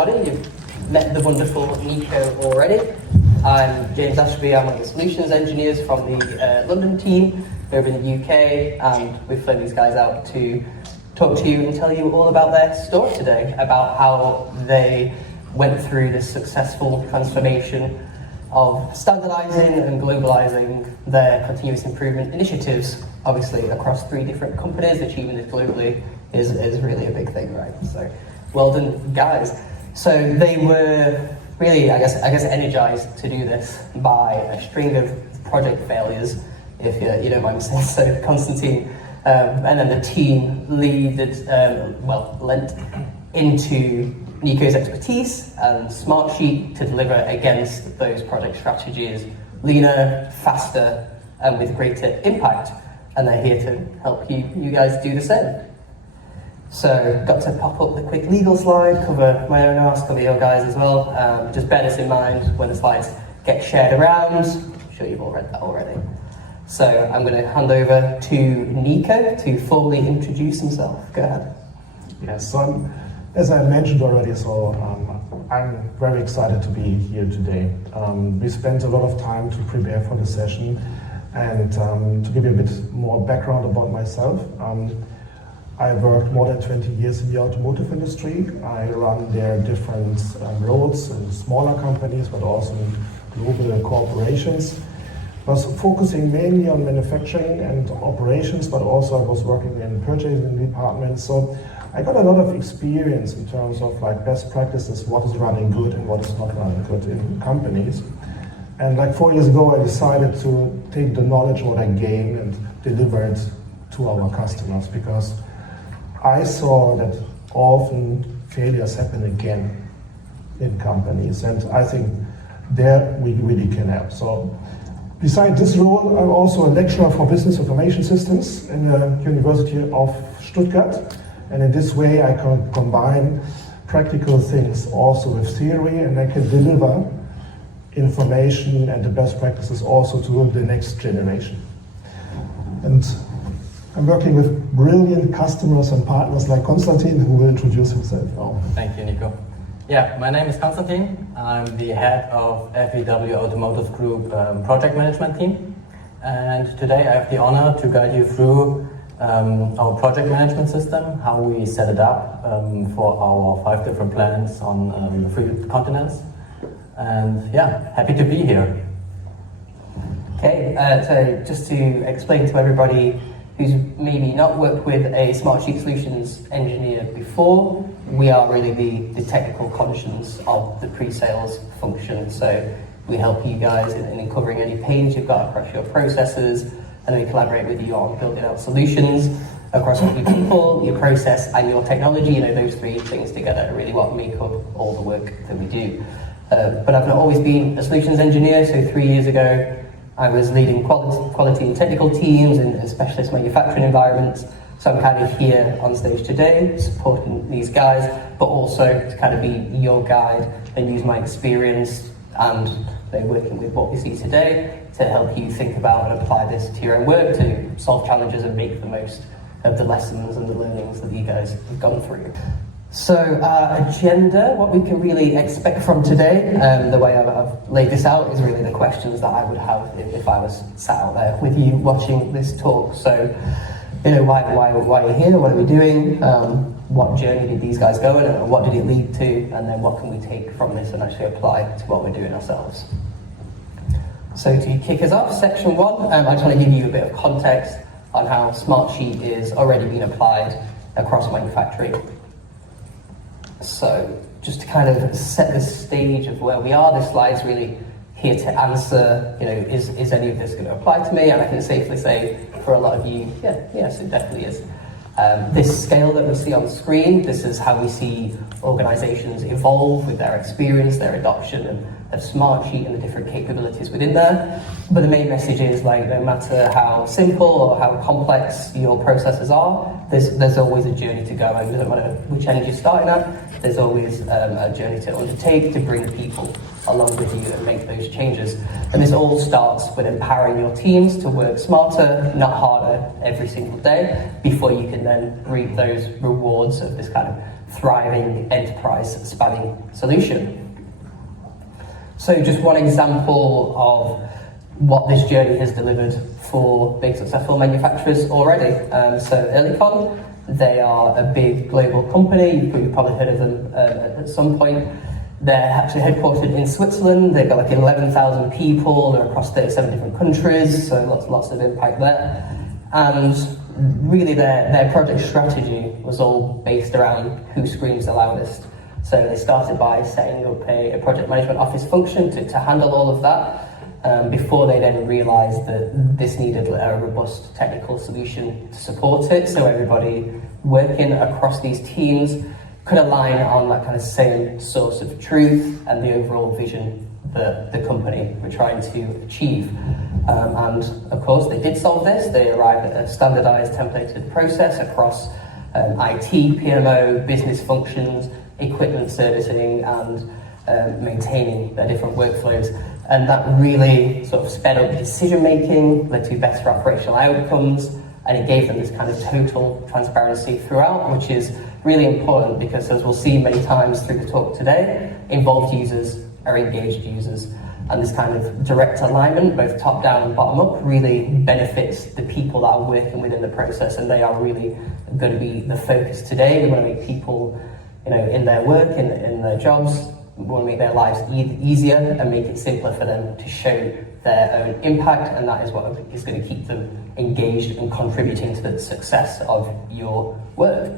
You've met the wonderful Nico already. I'm James Ashby. I'm one of the solutions engineers from the London team over in the UK, and we've flown these guys out to talk to you and tell you all about their story today, about how they went through this successful transformation of standardizing and globalizing their continuous improvement initiatives, obviously across 3 different companies. Achieving this globally is really a big thing, right? So well done, guys. So they were really, I guess, energized to do this by a string of project failures, if you don't mind me saying so, Konstantin, and then the team lent into Nico's expertise and Smartsheet to deliver against those project strategies leaner, faster, and with greater impact. And they're here to help you guys do the same. So, got to pop up the quick legal slide, cover my own ass, cover your guys as well. Just bear this in mind when the slides get shared around. I'm sure you've all read that already. So, I'm going to hand over to Nico to formally introduce himself. Go ahead. Yes, so as I mentioned already, I'm very excited to be here today. We spent a lot of time to prepare for the session, and to give you a bit more background about myself. I worked more than 20 years in the automotive industry. I run their different roles in smaller companies, but also in global corporations. I was focusing mainly on manufacturing and operations, but also I was working in purchasing departments. So I got a lot of experience in terms of like best practices, what is running good and what is not running good in companies. And like 4 years ago, I decided to take the knowledge what I gained and deliver it to our customers, because I saw that often failures happen again in companies, and I think there we really can help. So besides this role, I'm also a lecturer for business information systems in the University of Stuttgart, and in this way I can combine practical things also with theory, and I can deliver information and the best practices also to the next generation. And I'm working with brilliant customers and partners like Konstantin, who will introduce himself now. Thank you, Nico. Yeah, my name is Konstantin. I'm the head of FEW Automotive Group project management team. And today I have the honor to guide you through our project management system, how we set it up for our 5 different plants on the 3 continents. And yeah, happy to be here. Okay, so just to explain to everybody who's maybe not worked with a Smartsheet solutions engineer before, we are really the technical conscience of the pre-sales function. So we help you guys in uncovering any pains you've got across your processes, and we collaborate with you on building out solutions across all your people, your process, and your technology. Those 3 things together are really what make up all the work that we do. But I've not always been a solutions engineer, so 3 years ago, I was leading quality and technical teams in specialist manufacturing environments. So I'm kind of here on stage today supporting these guys, but also to kind of be your guide and use my experience and working with what we see today to help you think about and apply this to your own work to solve challenges and make the most of the lessons and the learnings that you guys have gone through. So agenda, what we can really expect from today, the way I've laid this out is really the questions that I would have if I was sat out there with you watching this talk. So, why are you here? What are we doing? What journey did these guys go on, and what did it lead to? And then what can we take from this and actually apply to what we're doing ourselves? So to kick us off, section 1, I just want to give you a bit of context on how Smartsheet is already being applied across manufacturing. So just to kind of set the stage of where we are, this slide's really here to answer, is any of this going to apply to me? And I can safely say for a lot of you, yes, it definitely is. This scale that we see on the screen, this is how we see organizations evolve with their experience, their adoption of Smartsheet and the different capabilities within there. But the main message is no matter how simple or how complex your processes are, there's always a journey to go, and it doesn't matter which end you're starting at, there's always a journey to undertake to bring people along with you and make those changes. And this all starts with empowering your teams to work smarter, not harder, every single day, before you can then reap those rewards of this kind of thriving enterprise spanning solution. So just one example of what this journey has delivered for big successful manufacturers already. So Oerlikon, they are a big global company. You've probably heard of them at some point. They're actually headquartered in Switzerland. They've got like 11,000 people. They're across 37 different countries, so lots of impact there. And really their project strategy was all based around who screams the loudest. So they started by setting up a project management office function to handle all of that, before they then realised that this needed a robust technical solution to support it, so everybody working across these teams could align on that kind of same source of truth and the overall vision that the company were trying to achieve. And of course they did solve this. They arrived at a standardised templated process across IT, PMO, business functions, equipment servicing and maintaining their different workflows. And that really sort of sped up decision making, led to better operational outcomes, and it gave them this kind of total transparency throughout, which is really important because, as we'll see many times through the talk today, involved users are engaged users. And this kind of direct alignment, both top down and bottom up, really benefits the people that are working within the process, and they are really going to be the focus today. We want to make people, in their work, in their jobs, we want to make their lives easier and make it simpler for them to show their own impact, and that is what is going to keep them engaged and contributing to the success of your work.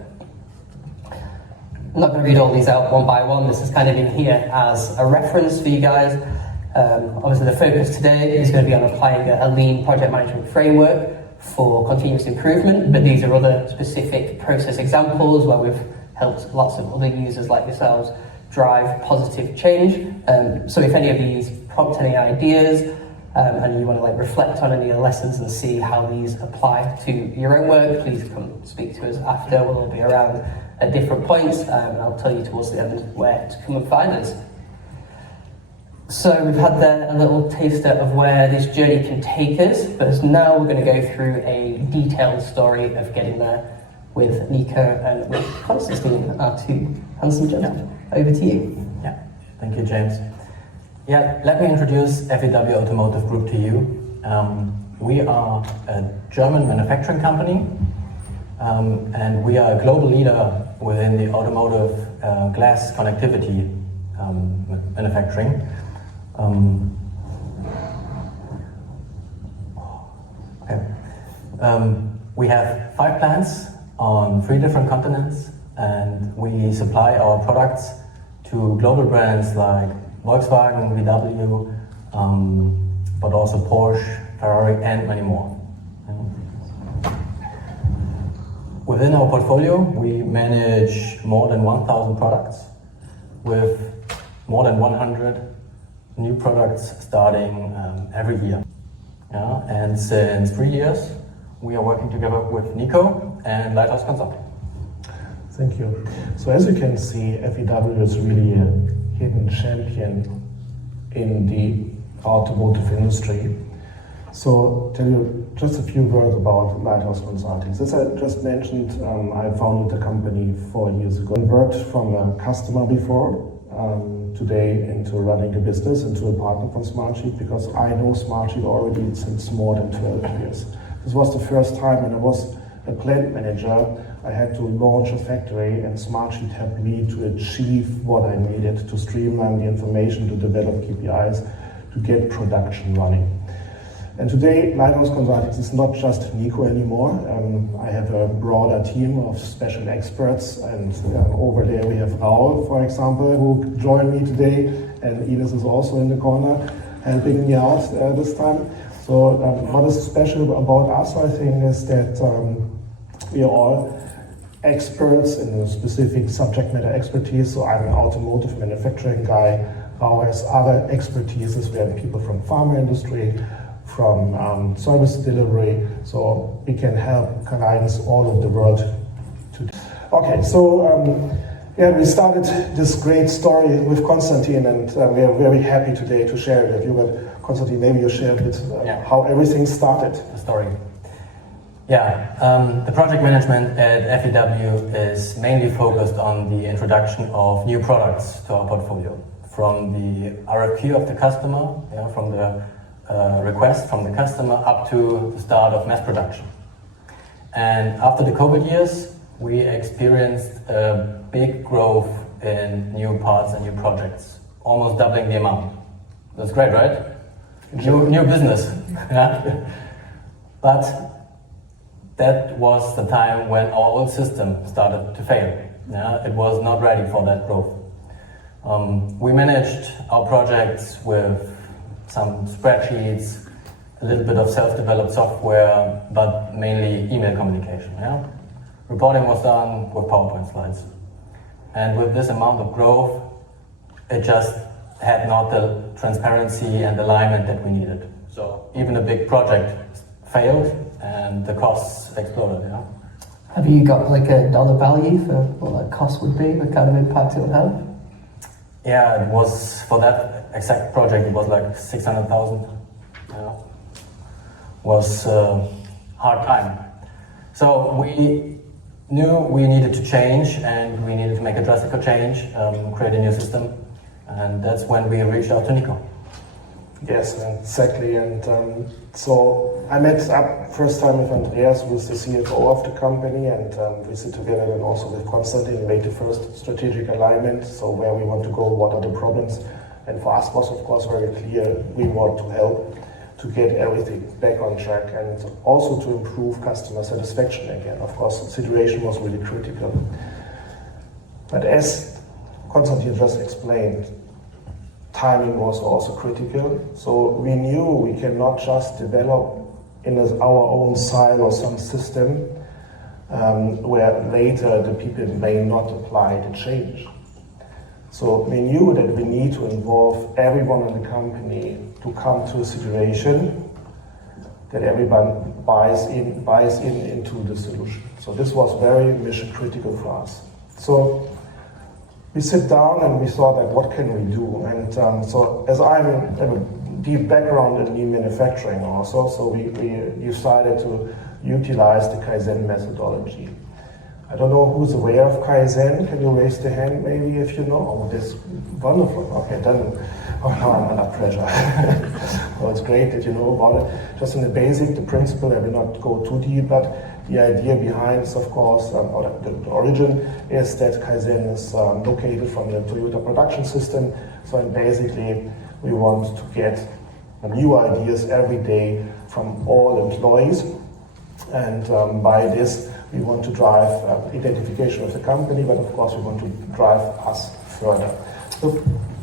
I'm not going to read all these out one by one. This is kind of in here as a reference for you guys. Obviously the focus today is going to be on applying a lean project management framework for continuous improvement, but these are other specific process examples where we've helped lots of other users like yourselves drive positive change. So if any of these prompt any ideas and you want to reflect on any of the lessons and see how these apply to your own work, please come speak to us after. We'll all be around at different points, and I'll tell you towards the end where to come and find us. So we've had there a little taster of where this journey can take us, but now we're going to go through a detailed story of getting there with Nico and with Konstantin, our two handsome gentlemen. Over to you. Yeah, thank you, James. Yeah, let me introduce FEW Automotive Group to you. We are a German manufacturing company, and we are a global leader within the automotive glass connectivity manufacturing. We have 5 plants on 3 different continents, and we supply our products to global brands like Volkswagen, VW, but also Porsche, Ferrari, and many more. Within our portfolio, we manage more than 1,000 products with more than 100 new products starting every year. And since 3 years, we are working together with Nico and Lighthouse Consulting. Thank you. So as you can see, FEW is really a hidden champion in the automotive industry. So tell you just a few words about Lighthouse Consulting. As I just mentioned, I founded the company 4 years ago. I worked from a customer before, today into running a business, into a partner from Smartsheet, because I know Smartsheet already since more than 12 years. This was the first time when I was a plant manager. I had to launch a factory, and Smartsheet helped me to achieve what I needed to streamline the information, to develop KPIs, to get production running. And today, Lighthouse Consulting is not just Nico anymore. I have a broader team of special experts, and over there we have Raul, for example, who joined me today, and Ines is also in the corner helping me out this time. So what is special about us, I think, is that we are all experts in a specific subject matter expertise. So I'm an automotive manufacturing guy. Raul has other expertises. We have people from pharma industry, from service delivery, so we can help clients all over the world. Okay, so we started this great story with Konstantin, and we are very happy today to share it with you. But Konstantin, maybe you share a bit how everything started. The story. The project management at FEW is mainly focused on the introduction of new products to our portfolio. From the RFQ of the customer, from the request from the customer up to the start of mass production. And after the COVID years, we experienced a big growth in new parts and new projects, almost doubling the amount. That's great, right? New business. But that was the time when our old system started to fail. It was not ready for that growth. We managed our projects with some spreadsheets, a little bit of self-developed software, but mainly email communication. Reporting was done with PowerPoint slides. And with this amount of growth, it just had not the transparency and alignment that we needed. So even a big project failed and the costs exploded. Have you got like a dollar value for what that cost would be, what kind of impact it would have? Yeah, it was, for that exact project, it was like 600,000. Was a hard time. So we knew we needed to change and we needed to make a drastic change, create a new system. And that's when we reached out to Nico. Yes, exactly. And so I met up first time with Andreas, who is the CFO of the company, and we sit together and also with Konstantin and made the first strategic alignment. So where we want to go, what are the problems? And for us was of course very clear, we want to help to get everything back on track and also to improve customer satisfaction again. Of course, the situation was really critical. But as Konstantin just explained, timing was also critical. So we knew we cannot just develop in our own silo some system where later the people may not apply the change. So we knew that we need to involve everyone in the company to come to a situation that everyone buys into the solution. So this was very mission critical for us. So we sit down and we thought that what can we do? And so as I have a deep background in lean manufacturing also, so we decided to utilize the Kaizen methodology. I don't know who's aware of Kaizen. Can you raise the hand maybe if you know? Oh, that's wonderful. Okay, then now I'm under pressure. Well, it's great that you know about it. Just in the basic, the principle, I will not go too deep, but the idea behind is, of course, or the origin is that Kaizen is located from the Toyota production system. So basically, we want to get new ideas every day from all employees. And by this, we want to drive identification of the company, but of course we want to drive us further.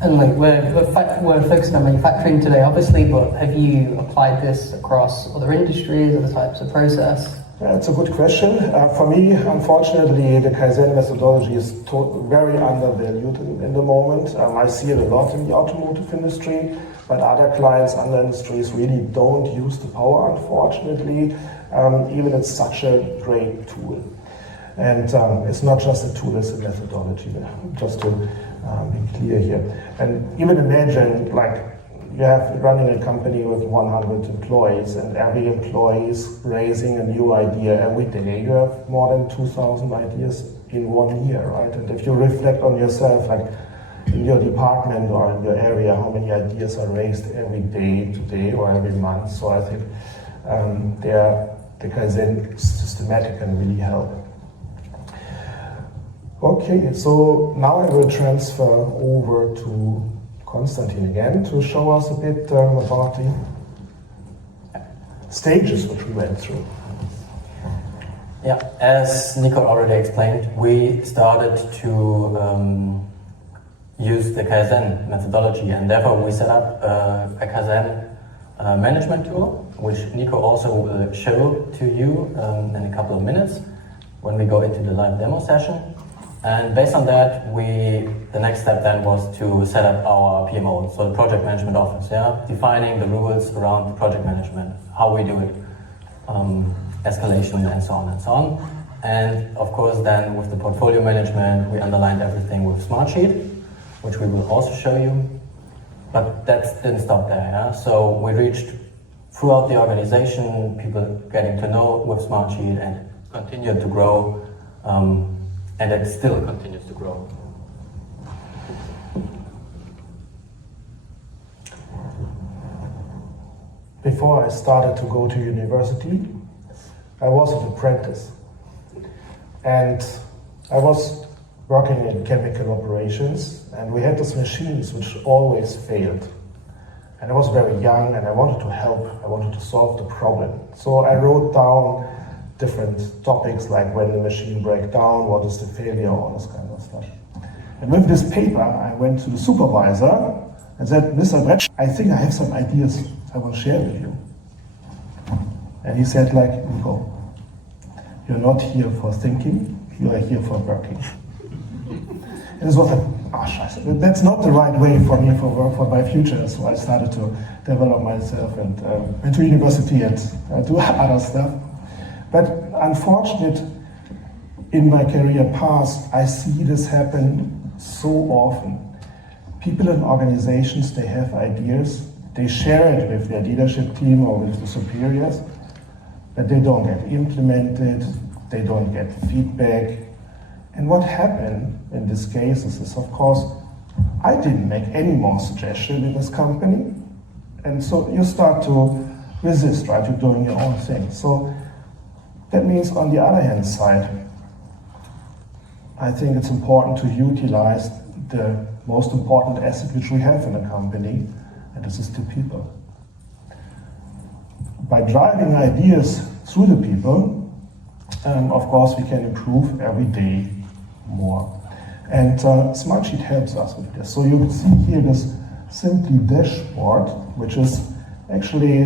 And like we're focusing on manufacturing today, obviously, but have you applied this across other industries, other types of process? That's a good question. For me, unfortunately, the Kaizen methodology is very undervalued in the moment. I see it a lot in the automotive industry, but other clients, other industries really don't use the power, unfortunately, even it's such a great tool. And it's not just a tool, it's a methodology, just to be clear here. And even imagine, like, you have running a company with 100 employees, and every employee is raising a new idea every day. You have more than 2,000 ideas in 1 year, right? And if you reflect on yourself, like in your department or in your area, how many ideas are raised every day, today, or every month. So I think the Kaizen systematic can really help. Okay, so now I will transfer over to Konstantin again to show us a bit about the stages which we went through. Yeah, as Nico already explained, we started to use the Kaizen methodology, and therefore we set up a Kaizen management tool, which Nico also will show to you in a couple of minutes when we go into the live demo session. And based on that, the next step then was to set up our PMO, so the project management office, defining the rules around the project management, how we do it, escalation and so on and so on. And of course then with the portfolio management, we underlined everything with Smartsheet, which we will also show you. But that didn't stop there, So we reached throughout the organization, people getting to know with Smartsheet and continue to grow, and it still continues to grow. Before I started to go to university, I was an apprentice. And I was working in chemical operations, and we had these machines which always failed. And I was very young, and I wanted to help, I wanted to solve the problem. So I wrote down different topics like when the machine breaks down, what is the failure, all this kind of stuff. And with this paper, I went to the supervisor and said, Mr. Bretsch, I think I have some ideas I want to share with you. And he said, like, Nico, you're not here for thinking, you are here for working. And it was like, scheiße, that's not the right way for me for work for my future. So I started to develop myself and went to university and do other stuff. But unfortunately, in my career past, I see this happen so often. People in organizations, they have ideas, they share it with their leadership team or with the superiors, but they don't get implemented, they don't get feedback. And what happened in these cases is, of course, I didn't make any more suggestions in this company. And so you start to resist, right? You're doing your own thing. So that means on the other hand side, I think it's important to utilize the most important asset which we have in a company, and this is the people. By driving ideas through the people, of course, we can improve every day more. And Smartsheet helps us with this. So you can see here this simply dashboard, which is actually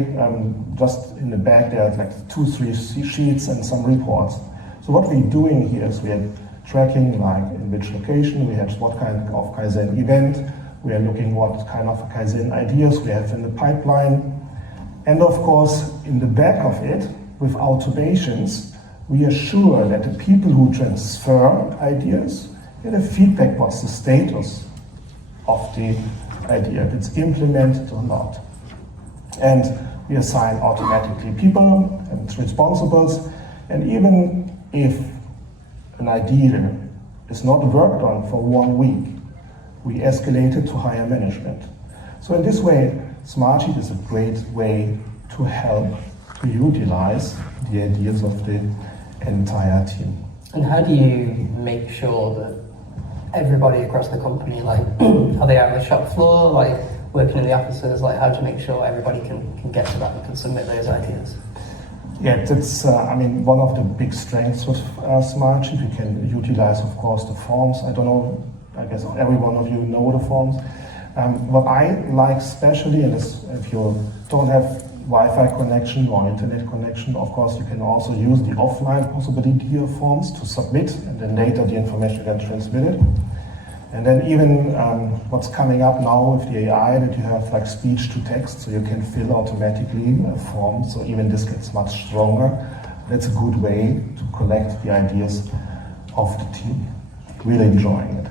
just in the back there are like 2-3 sheets and some reports. So what we're doing here is we are tracking like in which location, we have what kind of Kaizen event, we are looking what kind of Kaizen ideas we have in the pipeline. And of course, in the back of it, with automations, we are sure that the people who transfer ideas get a feedback what's the status of the idea, if it's implemented or not. And we assign automatically people and responsibles, and even if an idea is not worked on for 1 week, we escalate it to higher management. So in this way, Smartsheet is a great way to help to utilize the ideas of the entire team. And how do you make sure that everybody across the company, like, are they out on the shop floor, like working in the offices, like how do you make sure everybody can get to that and can submit those ideas? Yeah, that's, one of the big strengths of Smartsheet. We can utilize, of course, the forms. I don't know, I guess every one of you know the forms. What I like especially, and if you don't have Wi-Fi connection or internet connection, of course, you can also use the offline possibility of forms to submit, and then later the information gets transmitted. And then even what's coming up now with the AI, that you have like speech to text, so you can fill automatically a form, so even this gets much stronger. That's a good way to collect the ideas of the team. Really enjoying it.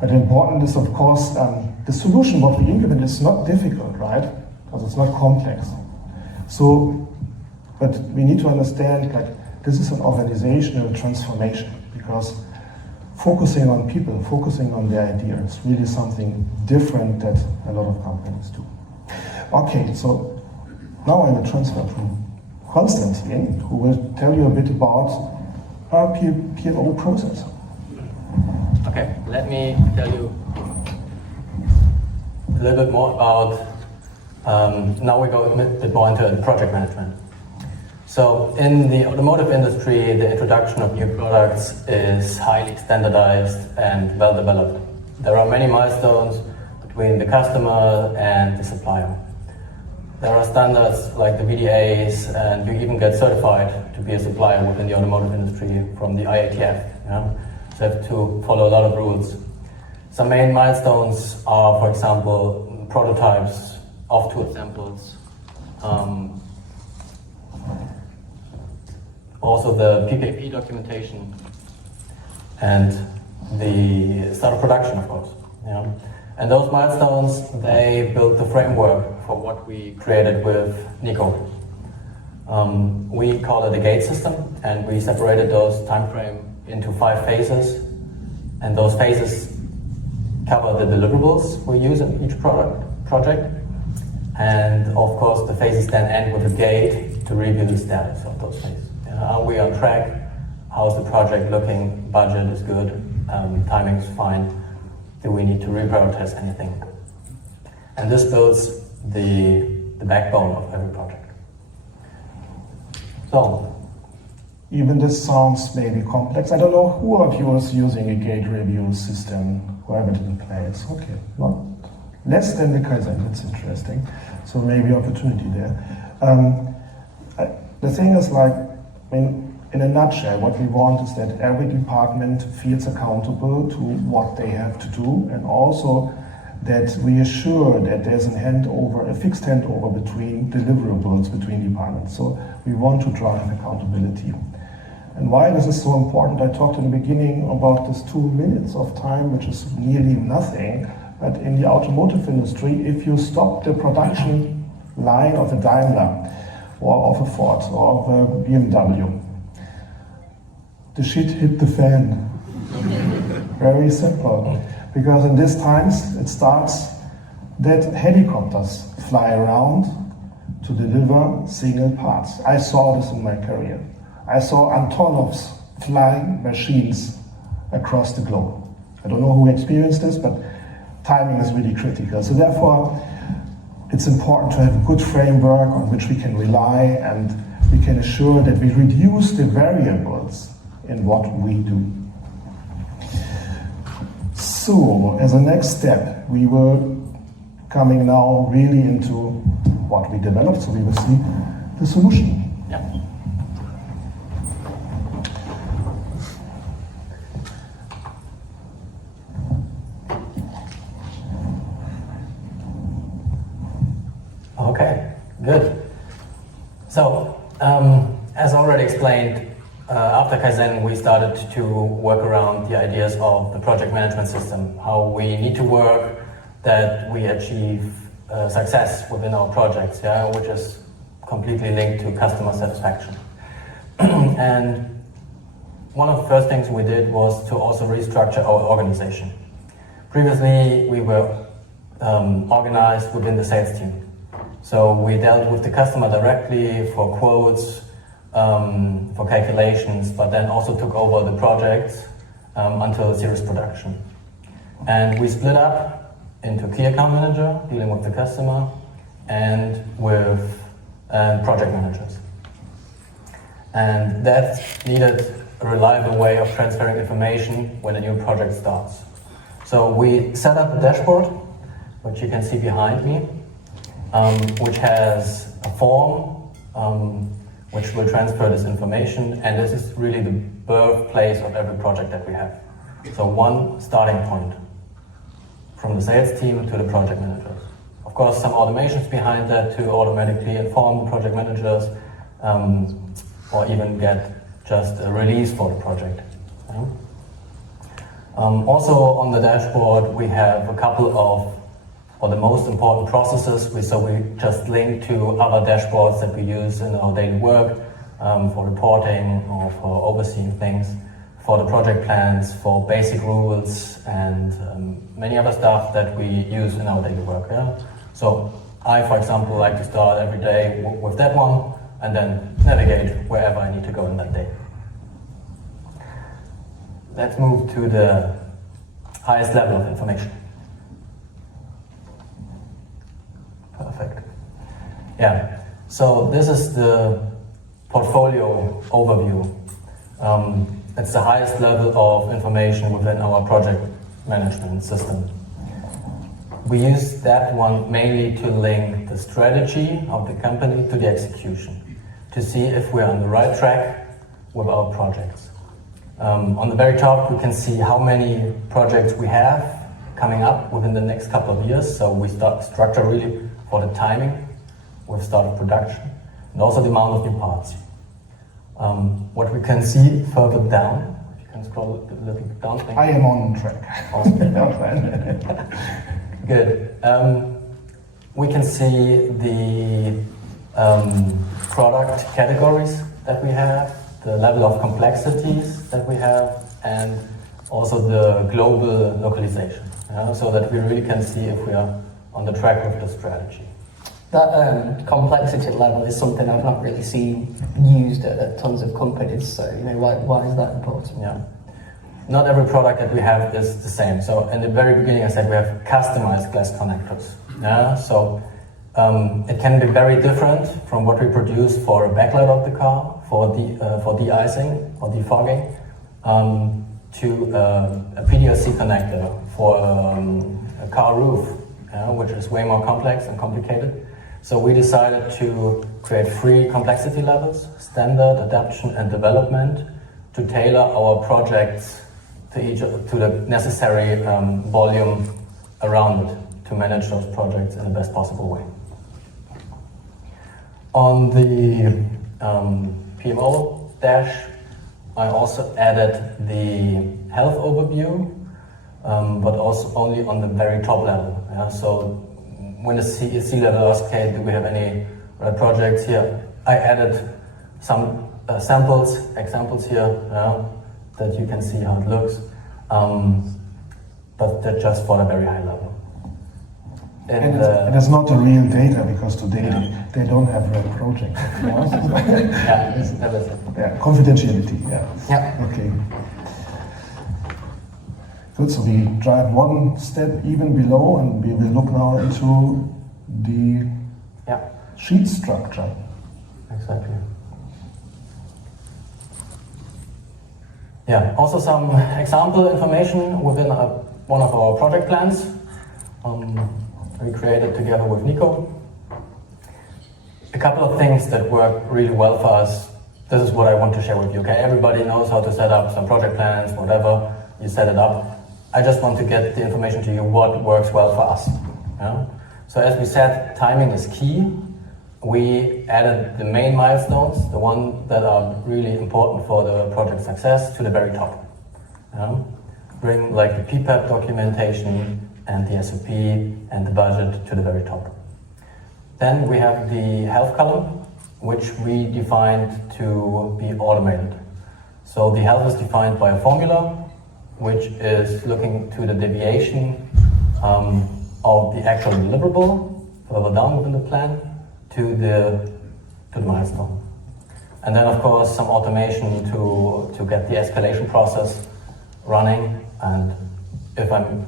But important is, of course, the solution, what we implement, is not difficult, right? Because it's not complex. So, but we need to understand, like, this is an organizational transformation, because focusing on people, focusing on their ideas, is really something different that a lot of companies do. Okay, so now I will transfer to Konstantin, who will tell you a bit about our PMO process. Okay, let me tell you a little bit more about, now we go a bit more into project management. So in the automotive industry, the introduction of new products is highly standardized and well developed. There are many milestones between the customer and the supplier. There are standards like the VDAs, and you even get certified to be a supplier within the automotive industry from the IATF. So you have to follow a lot of rules. Some main milestones are, for example, prototypes, off-tool samples, also the PKP documentation, and the start of production, of course. And those milestones, they build the framework for what we created with Nico. We call it a gate system, and we separated those time frame into 5 phases, and those phases cover the deliverables we use in each project, and of course the phases then end with a gate to review the status of those phases. Are we on track? How's the project looking? Budget is good, timing's fine. Do we need to reprioritize anything? And this builds the backbone of every project. So, even this sounds maybe complex. I don't know who of you is using a gate review system, who have it in place. Okay, not less than the Kaizen, that's interesting. So maybe opportunity there. The thing is like, I mean, in a nutshell, what we want is that every department feels accountable to what they have to do, and also that we assure that there's a fixed handover between deliverables between departments. So we want to drive accountability. And why this is so important, I talked in the beginning about this 2 minutes of time, which is nearly nothing. But in the automotive industry, if you stop the production line of a Daimler, or of a Ford, or of a BMW, the shit hit the fan. Very simple. Because in these times, it starts that helicopters fly around to deliver single parts. I saw this in my career. I saw Antonovs flying machines across the globe. I don't know who experienced this, but timing is really critical. So therefore, it's important to have a good framework on which we can rely, and we can assure that we reduce the variables in what we do. So, as a next step, we will coming now really into what we developed, so we will see the solution. Yeah. Okay, good. So, as already explained, after Kaizen, we started to work around the ideas of the project management system, how we need to work, that we achieve success within our projects, which is completely linked to customer satisfaction. And one of the first things we did was to also restructure our organization. Previously, we were organized within the sales team. So we dealt with the customer directly for quotes, for calculations, but then also took over the projects until series production. And we split up into key account manager, dealing with the customer, and with project managers. And that needed a reliable way of transferring information when a new project starts. So we set up a dashboard, which you can see behind me, which has a form which will transfer this information, and this is really the birthplace of every project that we have. So one starting point from the sales team to the project managers. Of course, some automations behind that to automatically inform the project managers, or even get just a release for the project. Also on the dashboard, we have a couple of, or the most important processes, so we just link to other dashboards that we use in our daily work for reporting or for overseeing things, for the project plans, for basic rules, and many other stuff that we use in our daily work. So I, for example, like to start every day with that one and then navigate wherever I need to go in that day. Let's move to the highest level of information. Perfect. Yeah, so this is the portfolio overview. It's the highest level of information within our project management system. We use that one mainly to link the strategy of the company to the execution, to see if we're on the right track with our projects. On the very top, we can see how many projects we have coming up within the next couple of years. So we structure really for the timing with start of production, and also the amount of new parts. What we can see further down, if you can scroll a little bit down. I am on track. Good. we can see the product categories that we have, the level of complexities that we have, and also the global localization, so that we really can see if we are on the track with the strategy. That complexity level is something I've not really seen used at tons of companies, so why is that important? Yeah. Not every product that we have is the same. So in the very beginning I said we have customized glass connectors. Yeah? So it can be very different from what we produce for a backlight of the car, for de-icing or defogging, to a PDLC connector for a car roof, which is way more complex and complicated. So we decided to create 3 complexity levels: standard, adaptation, and development, to tailor our projects to the necessary volume around it to manage those projects in the best possible way. On the PMO dash, I also added the health overview, but also only on the very top level. Yeah? So when the C-level asks, okay, do we have any projects here? I added some examples here, that you can see how it looks, but they're just for the very high level. And it's not the real data, because today they don't have real projects. Yeah, that is it. Yeah, confidentiality. Yeah. Okay. Good. So we drive one step even below, and we will look now into the sheet structure. Exactly. Yeah. Also some example information within one of our project plans. We created together with Nico. A couple of things that work really well for us. This is what I want to share with you. Okay, everybody knows how to set up some project plans, whatever. You set it up. I just want to get the information to you what works well for us. Yeah? So as we said, timing is key. We added the main milestones, the ones that are really important for the project success, to the very top. Yeah? Bring like the PPAP documentation and the SOP and the budget to the very top. Then we have the health column, which we defined to be automated. So the health is defined by a formula, which is looking to the deviation of the actual deliverable further down within the plan to the milestone. And then of course some automation to get the escalation process running, and if I'm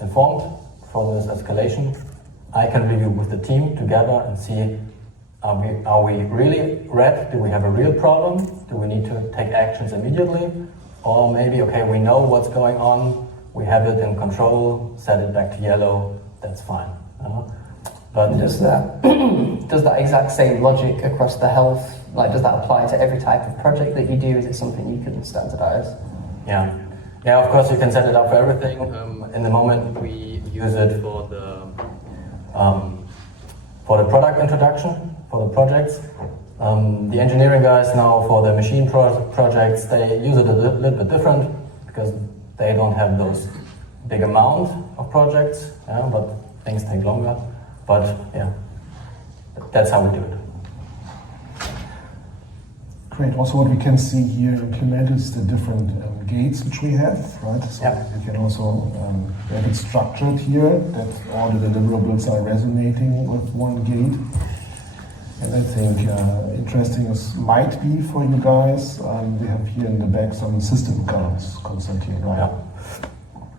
informed for this escalation, I can review with the team together and see, are we really red? Do we have a real problem? Do we need to take actions immediately? Or maybe, okay, we know what's going on, we have it in control, set it back to yellow, that's fine. But does that exact same logic across the health, does that apply to every type of project that you do? Is it something you can standardize? Yeah, of course you can set it up for everything. In the moment we use it for the product introduction, for the projects. The engineering guys now for the machine projects, they use it a little bit different, because they don't have those big amount of projects, but things take longer. But yeah, that's how we do it. Great. Also, what we can see here implemented is the different gates which we have, right? So you can also have it structured here, that all the deliverables are resonating with one gate. And I think interesting might be for you guys, we have here in the back some system columns, Konstantin, right?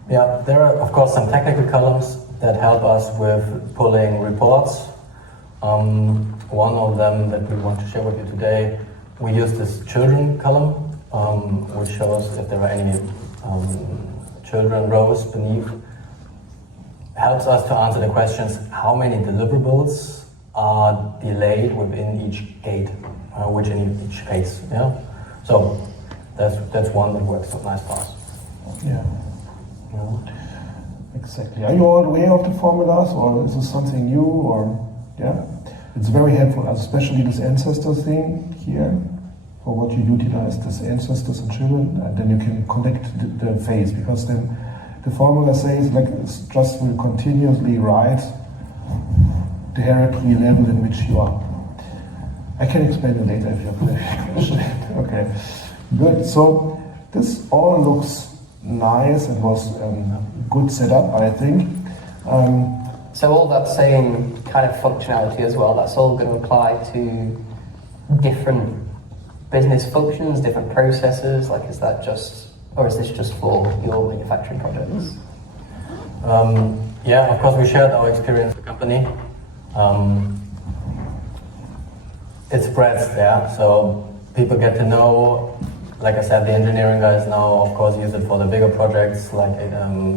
Yeah, there are of course some technical columns that help us with pulling reports. One of them that we want to share with you today, we use this children column, which shows if there are any children rows beneath. Helps us to answer the questions, how many deliverables are delayed within each gate, which in each case. Yeah, so that's one that works nice for us. Yeah. Exactly. Are you all aware of the formulas, or is this something new? Or it's very helpful, especially this ancestors thing here, for what you utilize this ancestors and children, and then you can connect the phase, because then the formula says it's just will continuously write the hierarchy level in which you are. I can explain it later if you have a question. Okay, good. So this all looks nice. It was a good setup, I think. So all that same kind of functionality as well, that's all going to apply to different business functions, different processes? Like, is that just, or is this just for your manufacturing projects? Yeah, of course, we shared our experience with the company. It spreads, yeah, so people get to know, like I said, the engineering guys now, of course, use it for the bigger projects, like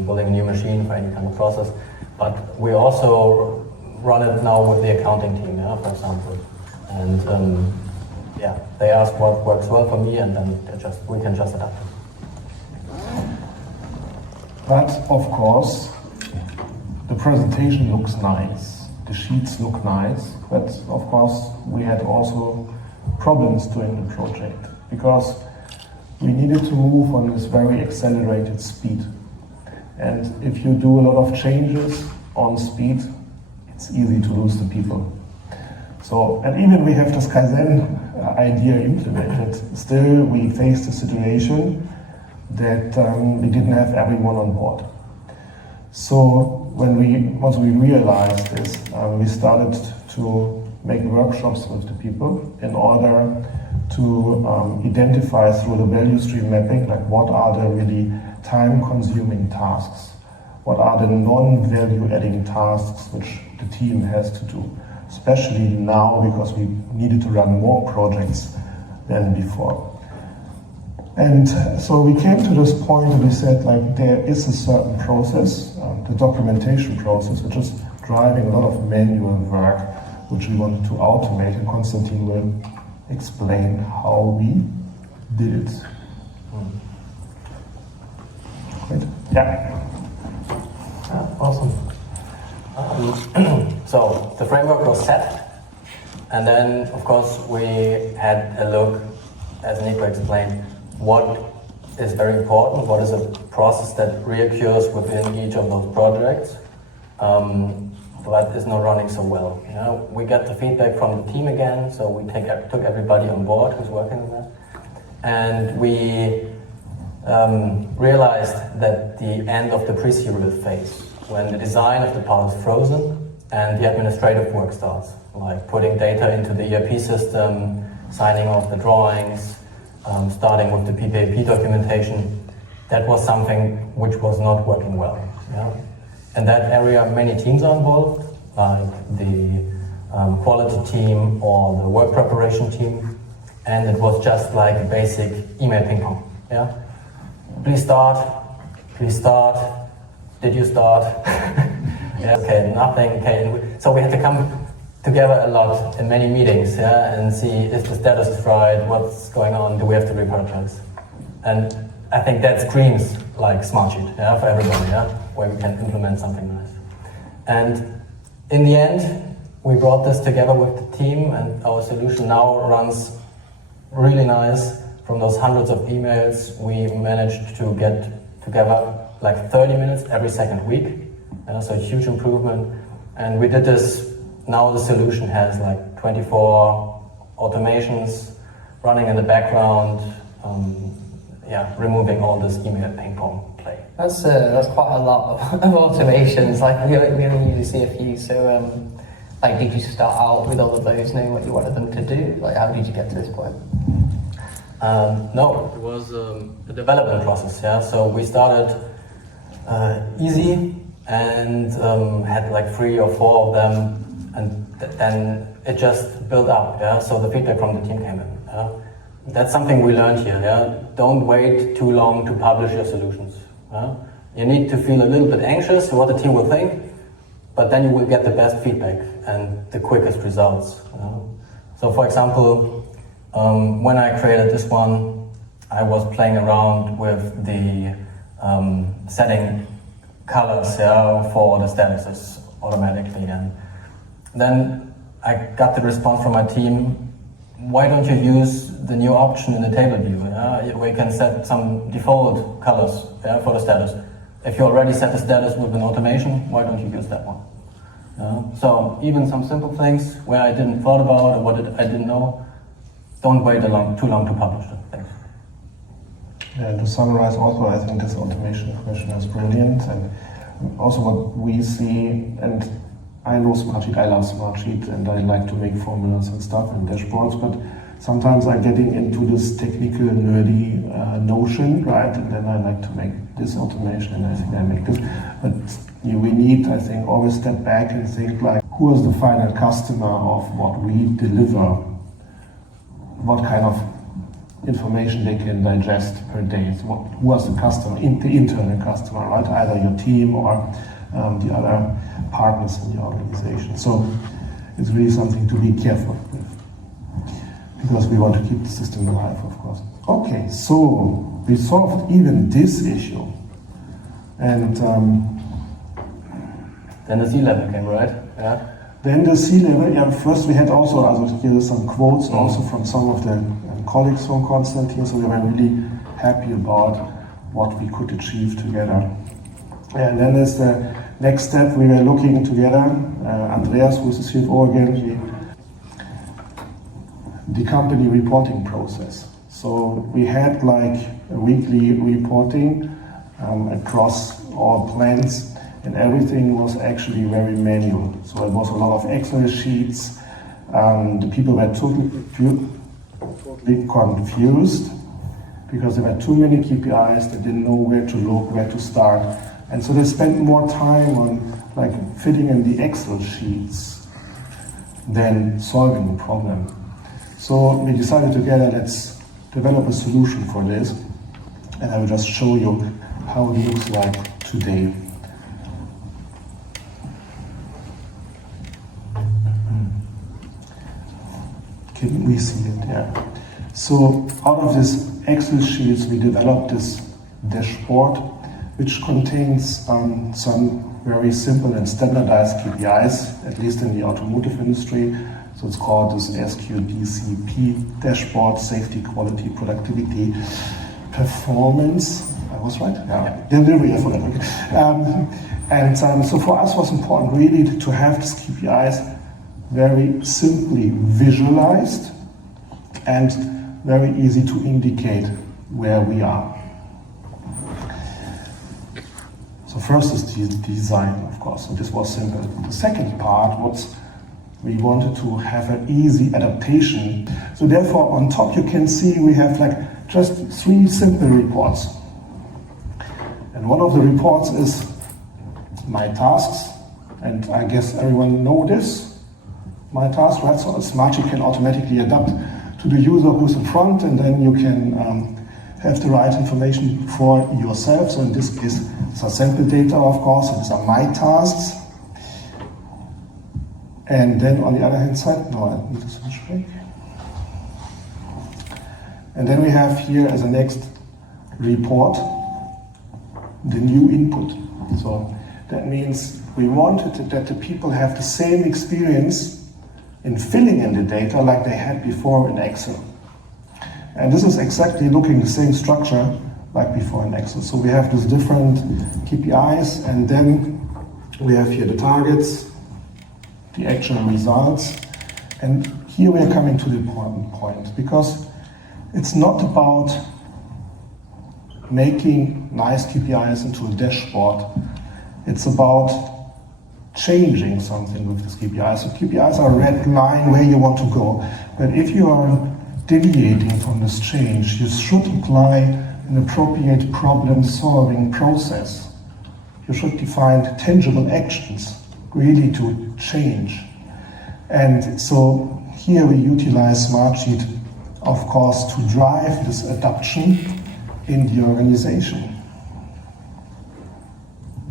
building a new machine for any kind of process. But we also run it now with the accounting team, yeah, for example. And yeah, they ask what works well for me, and then we can just adapt it. But of course, the presentation looks nice, the sheets look nice, but of course we had also problems during the project because we needed to move on this very accelerated speed. And if you do a lot of changes on speed, it's easy to lose the people. So, and even we have this Kaizen idea implemented, still we faced a situation that we didn't have everyone on board. So once we realized this, we started to make workshops with the people in order to identify through the value stream mapping, like what are the really time-consuming tasks, what are the non-value adding tasks which the team has to do, especially now because we needed to run more projects than before. And so we came to this point and we said, like, there is a certain process, the documentation process, which is driving a lot of manual work, which we wanted to automate, and Konstantin will explain how we did it. Great. Yeah. Awesome. So the framework was set, and then of course we had a look, as Nico explained, what is very important, what is a process that reoccurs within each of those projects, but is not running so well. You know, we get the feedback from the team again, so we took everybody on board who's working on that, and we realized that the end of the pre-serial phase, when the design of the part is frozen and the administrative work starts, like putting data into the ERP system, signing off the drawings, starting with the PPAP documentation, that was something which was not working well. Yeah? In that area, many teams are involved, like the quality team or the work preparation team, and it was just like a basic email ping pong. Yeah? Please start, did you start? Yeah, okay, nothing, okay. So we had to come together a lot in many meetings, yeah, and see if the status is right, what's going on, do we have to repurchase? And I think that screams like Smartsheet, yeah, for everybody, yeah, where we can implement something nice. And in the end, we brought this together with the team, and our solution now runs really nice. From those hundreds of emails, we managed to get together like 30 minutes every second week, so a huge improvement. And we did this. Now the solution has like 24 automations running in the background, removing all this email ping pong play. That's quite a lot of automations. Like we only usually see a few. So, like, did you start out with all of those, knowing what you wanted them to do? Like, how did you get to this point? No, it was a development process. Yeah, so we started easy and had like 3 or 4 of them. And then it just built up, yeah. So the feedback from the team came in. Yeah? That's something we learned here. Yeah, don't wait too long to publish your solutions. Yeah? You need to feel a little bit anxious what the team will think, but then you will get the best feedback and the quickest results. Yeah? So, for example, when I created this one, I was playing around with the setting colors, yeah, for the statuses automatically, and then I got the response from my team, why don't you use the new option in the table view, where you can set some default colors, yeah, for the status. If you already set the status with an automation, why don't you use that one? So even some simple things where I didn't thought about or I didn't know, don't wait too long to publish them. Thanks. Yeah, to summarize also, I think this automation question is brilliant, and also what we see, and I know Smartsheet, I love Smartsheet, and I like to make formulas and stuff and dashboards, but sometimes I'm getting into this technical, nerdy notion, right? And then I like to make this automation, and I think I make this. But we need, I think, always step back and think like, who is the final customer of what we deliver? What kind of information they can digest per day? So who is the customer, the internal customer, right? Either your team or the other partners in the organization. So it's really something to be careful with, because we want to keep the system alive, of course. Okay, so we solved even this issue. And then the C-level came, right? Yeah. Then the C-level, yeah, first we had also, here some quotes also from some of the colleagues from Konstantin, so we were really happy about what we could achieve together. And then as the next step, we were looking together, Andreas, who's the CFO again, the company reporting process. So we had like a weekly reporting across all plants, and everything was actually very manual. So it was a lot of Excel sheets. The people were totally confused because there were too many KPIs. They didn't know where to look, where to start. And so they spent more time on like fitting in the Excel sheets than solving the problem. So we decided together, let's develop a solution for this. And I will just show you how it looks like today. Can we see it? Yeah. So out of this Excel sheets, we developed this dashboard, which contains some very simple and standardized KPIs, at least in the automotive industry. So it's called this SQDCP dashboard: safety, quality, productivity, performance. I was right? Yeah. Delivery, I forgot. Okay. So for us, it was important really to have these KPIs very simply visualized and very easy to indicate where we are. So first is the design, of course, so this was simple. The second part was we wanted to have an easy adaptation. So therefore, on top you can see we have like just 3 simple reports. And one of the reports is my tasks, and I guess everyone know this. My task, right? So a Smartsheet can automatically adapt to the user who's in front, and then you can have the right information for yourself. So in this case, it's a sample data, of course, so these are my tasks. And then on the other hand side, no, I need to switch back. And then we have here as a next report, the new input. So that means we wanted that the people have the same experience in filling in the data like they had before in Excel. And this is exactly looking the same structure like before in Excel. So we have these different KPIs, and then we have here the targets, the actual results. And here we are coming to the important point, because it's not about making nice KPIs into a dashboard. It's about changing something with this KPIs. So KPIs are a red line where you want to go. But if you are deviating from this change, you should apply an appropriate problem-solving process. You should define tangible actions really to change. And so here we utilize Smartsheet, of course, to drive this adoption in the organization.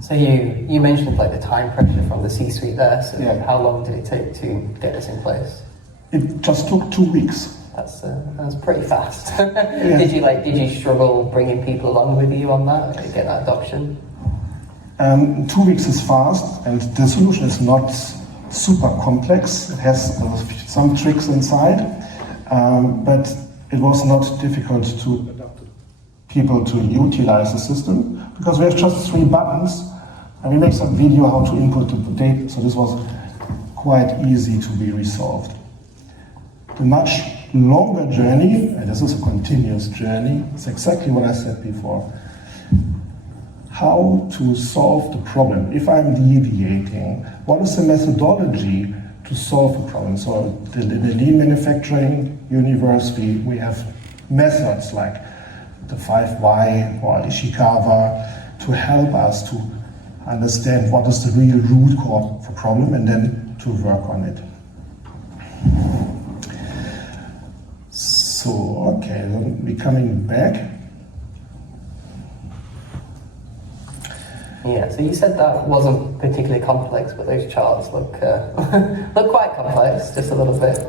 So you mentioned like the time pressure from the C-suite there. So yeah. How long did it take to get this in place? It just took 2 weeks. That's pretty fast. Yeah. Did you struggle bringing people along with you on that to get that adoption? 2 weeks is fast, and the solution is not super complex. It has some tricks inside, but it was not difficult to adapt people to utilize the system, because we have just 3 buttons. And we make some video how to input the data, so this was quite easy to be resolved. The much longer journey, and this is a continuous journey, it's exactly what I said before. How to solve the problem. If I'm deviating, what is the methodology to solve the problem? So in the lean manufacturing universe, we have methods like the 5Y or Ishikawa to help us to understand what is the real root cause of the problem and then to work on it. So, okay, then we're coming back. Yeah, so you said that wasn't particularly complex, but those charts look look quite complex, just a little bit.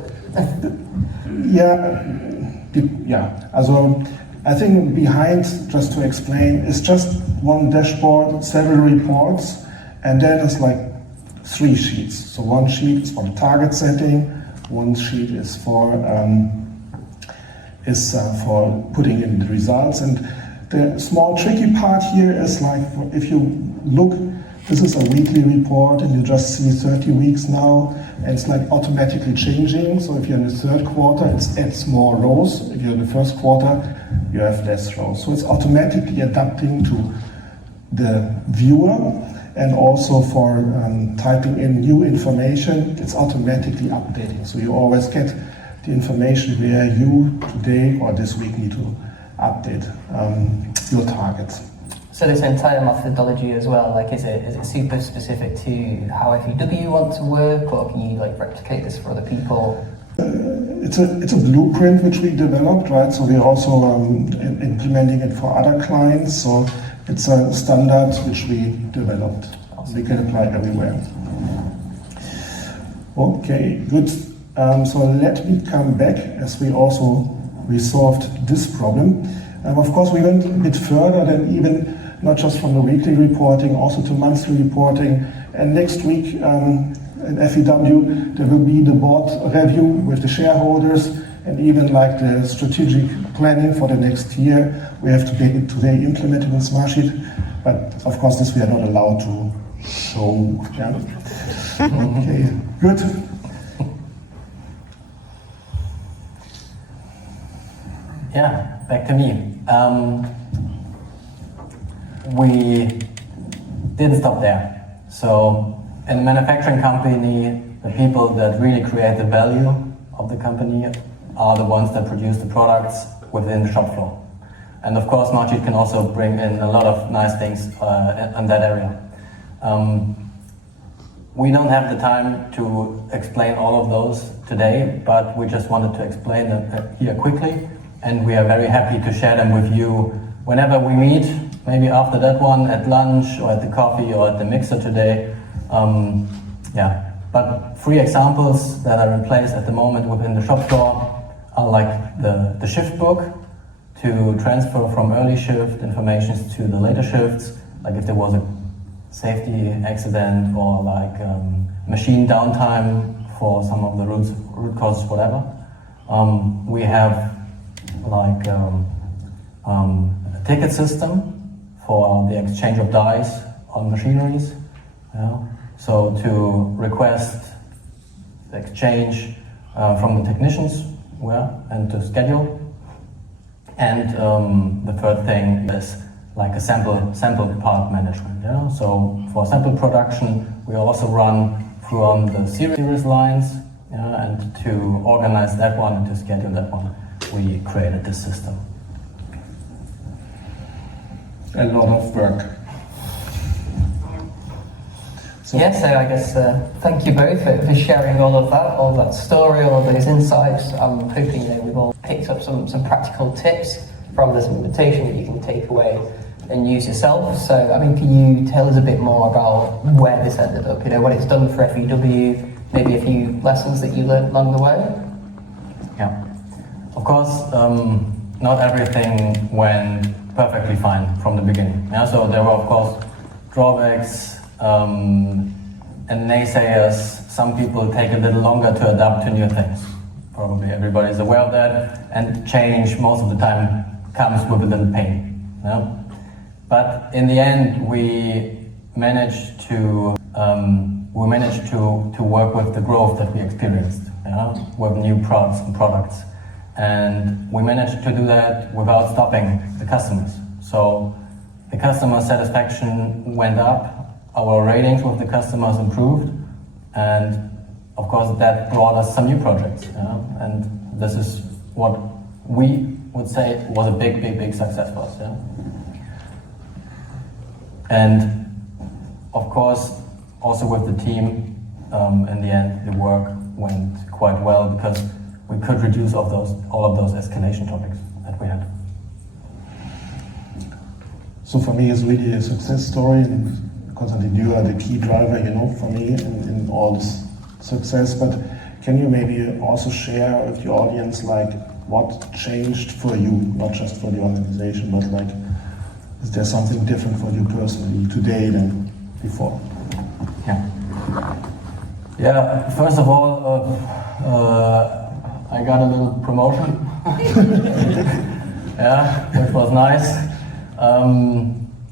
Yeah. Also, I think behind, just to explain, is just one dashboard, several reports, and then it's like 3 sheets. So one sheet is for the target setting, one sheet is for putting in the results, and the small tricky part here is like, if you look, this is a weekly report and you just see 30 weeks now, and it's like automatically changing. So if you're in the third quarter, it adds more rows. If you're in the first quarter, you have less rows. So it's automatically adapting to the viewer, and also for typing in new information, it's automatically updating. So you always get the information where you today or this week need to update your targets. So this entire methodology as well, like is it super specific to how FEW want to work, or can you like replicate this for other people? It's a blueprint which we developed, right? So we're also implementing it for other clients. So it's a standard which we developed. Awesome. We can apply everywhere. Okay, good. So let me come back as we also resolved this problem. Of course, we went a bit further than even not just from the weekly reporting, also to monthly reporting. And next week in FEW, there will be the board review with the shareholders and even like the strategic planning for the next year. We have to get it today implemented in Smartsheet, but of course this we are not allowed to show. Yeah. Okay, good. Yeah, back to me. We didn't stop there. So in a manufacturing company, the people that really create the value of the company are the ones that produce the products within the shop floor. And of course, Smartsheet can also bring in a lot of nice things in that area. We don't have the time to explain all of those today, but we just wanted to explain them here quickly. And we are very happy to share them with you whenever we meet, maybe after that one, at lunch or at the coffee or at the mixer today. But 3 examples that are in place at the moment within the shop floor are like the shift book to transfer from early shift information to the later shifts, like if there was a safety accident or like machine downtime for some of the root causes, whatever. We have like a ticket system for the exchange of dies on machineries. Yeah. So to request the exchange from the technicians and to schedule. And the third thing is like a sample part management. Yeah. So for sample production, we also run from the series lines, and to organize that one and to schedule that one, we created this system. A lot of work. So I guess thank you both for sharing all of that story, all of those insights. I'm hoping we've all picked up some practical tips from this implementation that you can take away and use yourself. So, I mean, can you tell us a bit more about where this ended up? What it's done for FEW, maybe a few lessons that you learned along the way? Yeah. Of course, not everything went perfectly fine from the beginning. Yeah, so there were, of course, drawbacks and naysayers. Some people take a little longer to adapt to new things. Probably everybody's aware of that. And change, most of the time, comes with a little pain. Yeah? But in the end, we managed to work with the growth that we experienced, with new products, and we managed to do that without stopping the customers. So the customer satisfaction went up, our ratings with the customers improved, and of course that brought us some new projects. And this is what we would say was a big success for us. And of course, also with the team, in the end, the work went quite well because we could reduce all of those escalation topics that we had. So for me, it's really a success story, and Konstantin, you are the key driver, for me in all this success. But can you maybe also share with the audience, like, what changed for you, not just for the organization, but like, is there something different for you personally today than before? Yeah. First of all, I got a little promotion. Which was nice.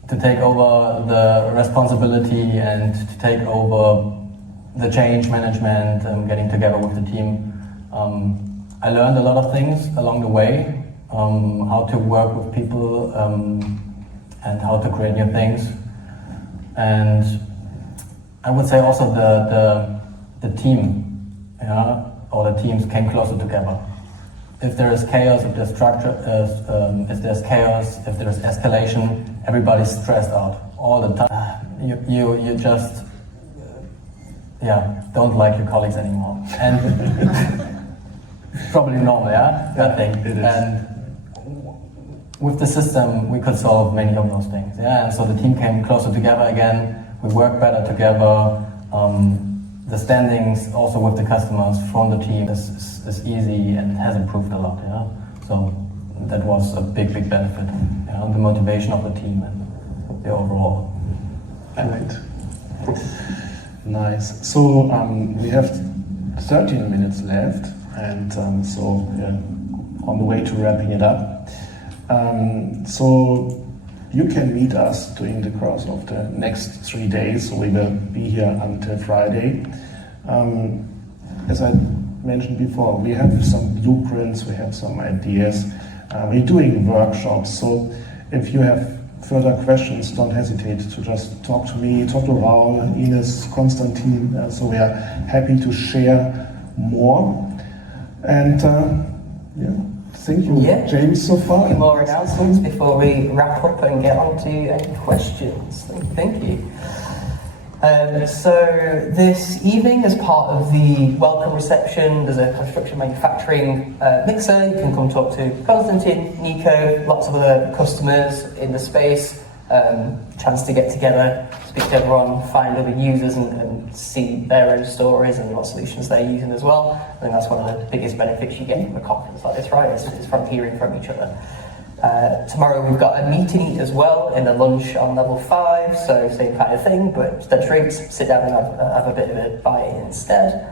To take over the responsibility and to take over the change management, getting together with the team. I learned a lot of things along the way, how to work with people and how to create new things. And I would say also the team, or the teams came closer together. If there is chaos, if there's structure, if there's chaos, if there's escalation, everybody's stressed out all the time. You just don't like your colleagues anymore, and probably normal, I think. It is. And with the system, we could solve many of those things. And so the team came closer together again. We worked better together. The standings also with the customers from the team is easy and has improved a lot. So that was a big benefit. The motivation of the team and the overall. Right. Nice. So we have 13 minutes left, and so we're on the way to wrapping it up. So you can meet us during the course of the next 3 days. So we will be here until Friday. As I mentioned before, we have some blueprints, we have some ideas. We're doing workshops. So if you have further questions, don't hesitate to just talk to me, talk to Raul, Ines, Konstantin. So we are happy to share more. And thank you, James, so far. Any more announcements before we wrap up and get on to any questions? Thank you. So this evening, as part of the welcome reception, there's a construction manufacturing mixer. You can come talk to Konstantin, Nico, lots of other customers in the space. Chance to get together, speak to everyone, find other users and see their own stories and what solutions they're using as well. I think that's one of the biggest benefits you get from a conference like this, right? Is from hearing from each other. Tomorrow we've got a meeting as well in the lunch on level 5, so same kind of thing, but instead of drinks, sit down and have a bit of a bite instead.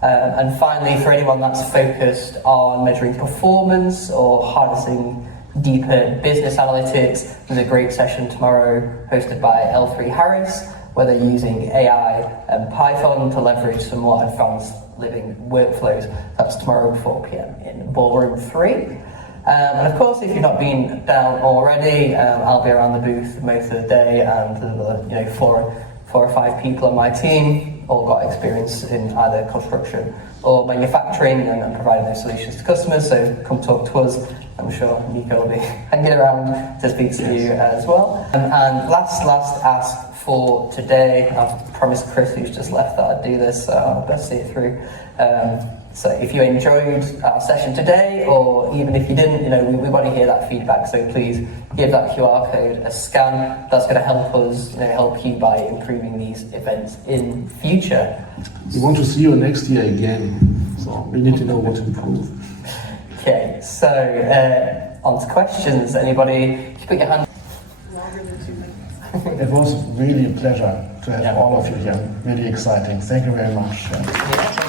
And finally, for anyone that's focused on measuring performance or harnessing deeper business analytics, there's a great session tomorrow hosted by L3 Harris, where they're using AI and Python to leverage some more advanced living workflows. That's tomorrow at 4 p.m. in Ballroom 3. And of course, if you've not been down already, I'll be around the booth most of the day, and the 4 or 5 people on my team all got experience in either construction or manufacturing and providing those solutions to customers. So come talk to us. I'm sure Nico will be hanging around to speak to you as well. And last ask for today. I've promised Chris, who's just left, that I'd do this, so I'll best see it through. So if you enjoyed our session today, or even if you didn't, we want to hear that feedback. So please give that QR code a scan. That's going to help us, help you by improving these events in future. We want to see you next year again, so we need to know what to improve. Okay, so on to questions. Anybody? Just put your hand. It was really a pleasure to have all of you here. Really exciting. Thank you very much.